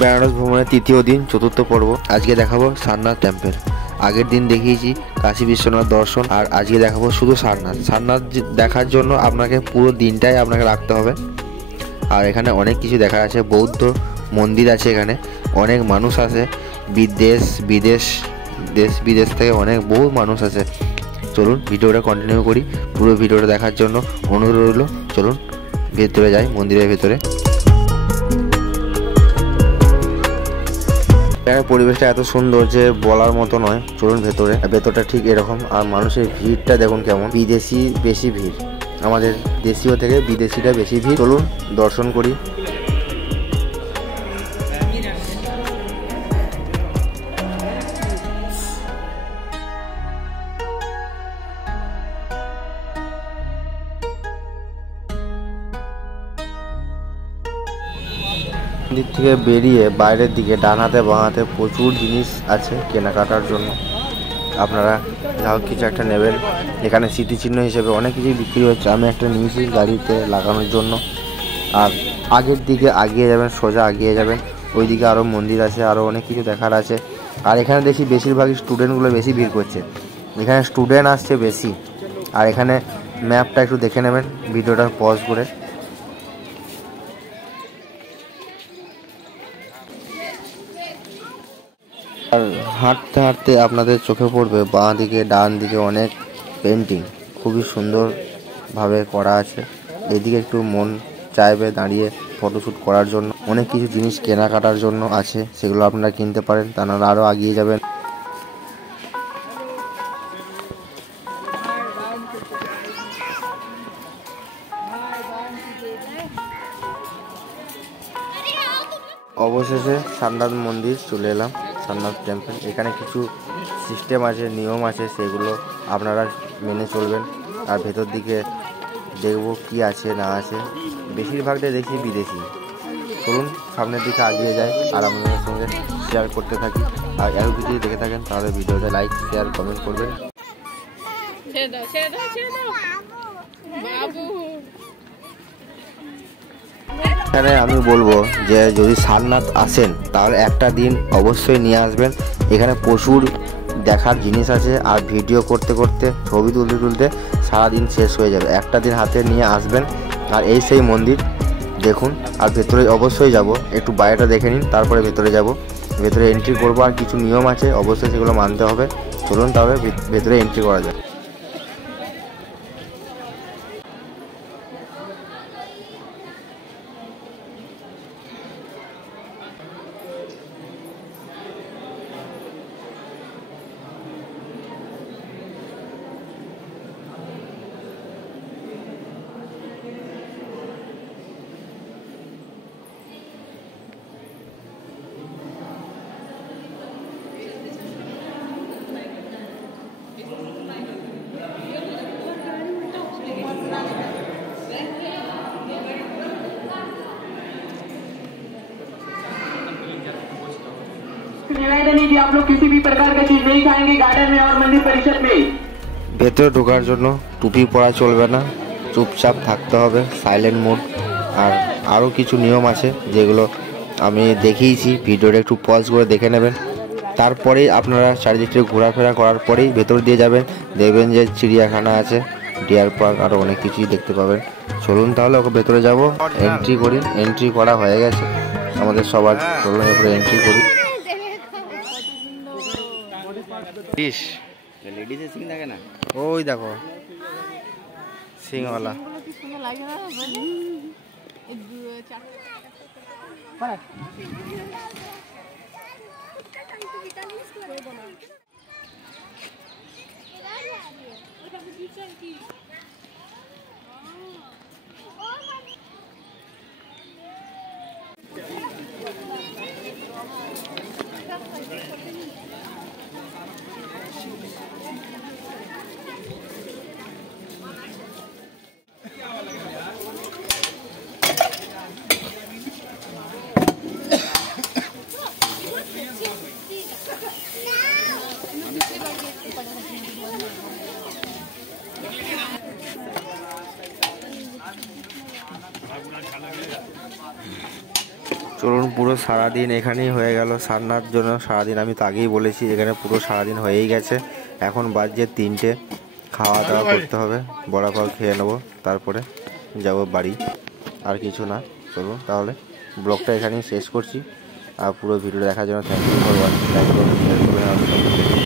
বেনারস ভ্রমণের তৃতীয় দিন, চতুর্থ পর্ব। আজকে দেখাবো সারনাথ টেম্পল। আগের দিন দেখিয়েছি কাশী বিশ্বনাথ দর্শন, আর আজকে দেখাবো শুধু সারনাথ। সারনাথ দেখার জন্য আপনাকে পুরো দিনটাই আপনাকে রাখতে হবে। আর এখানে অনেক কিছু দেখার আছে, বৌদ্ধ মন্দির আছে, এখানে অনেক মানুষ আসে, দেশ বিদেশ থেকে অনেক বহু মানুষ আছে। চলুন ভিডিওটা কন্টিনিউ করি। পুরো ভিডিওটা দেখার জন্য অনুরোধ রইল। চলুন ভেতরে যাই, মন্দিরের ভেতরে। পরিবেশটা এত সুন্দর যে বলার মতো নয়। চলুন ভেতরটা ঠিক এরকম। আর মানুষের ভিড়টা দেখুন কেমন, বিদেশি বেশি ভিড়, আমাদের দেশীয় থেকে বিদেশিটা বেশি ভিড়। চলুন দর্শন করি। মন্দির থেকে বেরিয়ে বাইরের দিকে ডান হাতে বাঁ হাতে প্রচুর জিনিস আছে কেনাকাটার জন্য। আপনারা যাও কিছু একটা নেবেন। এখানে স্মৃতিচিহ্ন হিসেবে অনেক কিছুই বিক্রি হচ্ছে। আমি একটা নিয়েছি গাড়িতে লাগানোর জন্য। আর আগের দিকে আগিয়ে যাবেন, সোজা আগিয়ে যাবেন, ওইদিকে আরও মন্দির আছে, আরও অনেক কিছু দেখার আছে। আর এখানে দেখি বেশিরভাগই স্টুডেন্টগুলো বেশি ভিড় করছে, এখানে স্টুডেন্ট আসছে বেশি। আর এখানে ম্যাপটা একটু দেখে নেবেন ভিডিওটা পজ করে। আর হাঁটতে হাঁটতে আপনাদের চোখে পড়বে বাঁ দিকে ডান দিকে অনেক পেন্টিং, খুবই সুন্দরভাবে করা আছে। এদিকে একটু মন চাইবে দাঁড়িয়ে ফটোশ্যুট করার জন্য। অনেক কিছু জিনিস কেনাকাটার জন্য আছে, সেগুলো আপনারা কিনতে পারেন, তা নাহলে আরও এগিয়ে যাবেন। অবশেষে সারনাথ মন্দির চলে এলাম, সারনাথ টেম্পল। এখানে কিছু সিস্টেম আছে, নিয়ম আছে, সেগুলো আপনারা মেনে চলবেন। আর ভেতর দিকে দেখবো কি আছে না আছে, বেশিরভাগটাই দেখি বিদেশি। চলুন সামনের দিকে এগিয়ে যাই আর আপনাদের সঙ্গে শেয়ার করতে থাকি। আর এর যদি দেখে থাকেন তাহলে ভিডিওটা লাইক শেয়ার কমেন্ট করবেন। এখানে আমি বলবো যে যদি সারনাথ আসেন তাহলে একটা দিন অবশ্যই নিয়ে আসবেন। এখানে প্রচুর দেখার জিনিস আছে। আর ভিডিও করতে করতে ছবি তুলতে সারাদিন শেষ হয়ে যাবে। একটা দিন হাতে নিয়ে আসবেন। আর এই সেই মন্দির দেখুন। আর ভেতরে অবশ্যই যাব, একটু বাইরেটা দেখে নিন, তারপরে ভেতরে যাব। ভেতরে এন্ট্রি করবো, আর কিছু নিয়ম আছে অবশ্যই সেগুলো মানতে হবে। চলুন তাহলে ভেতরে এন্ট্রি করা যায়। निवेदन है कि आप लोग किसी भी प्रकार का चीज नहीं खाएंगे गार्डन में और मंदिर परिसर में। ভেতরে ঢোকার জন্য টুপি পরা চলবে না, চুপচাপ থাকতে হবে, সাইলেন্ট মোড। আর আরও কিছু নিয়ম আছে যেগুলো আমি দেখিয়েছি, ভিডিওটা একটু পজ করে দেখে নেবেন। তারপরেই আপনারা চারিদিকে ঘোরাফেরা করার পরেই ভেতর দিয়ে যাবেন। দেখবেন যে চিড়িয়াখানা আছে, ডিয়ার পার্ক, আরও অনেক কিছুই দেখতে পাবেন। চলুন তাহলে ওকে ভেতরে যাব, এন্ট্রি করি। এন্ট্রি করা হয়ে গেছে আমাদের সবার। চলুন এরপরে এন্ট্রি করি। লেডিসের সিং থাকে না, ওই দেখো সিংওয়ালা। চলুন, পুরো সারাদিন এখানেই হয়ে গেল সারনাথ জন্য। সারাদিন আমি তো আগেই বলেছি এখানে পুরো সারাদিন হয়েই গেছে। এখন বাজছে 3টে, খাওয়া দাওয়া করতে হবে, বড়া পাও খেয়ে নেবো, তারপরে যাব বাড়ি। আর কিছু না। চলুন তাহলে ব্লগটা এখানেই শেষ করছি। আর পুরো ভিডিও দেখার জন্য thank you for watching. Like করুন, শেয়ার করুন।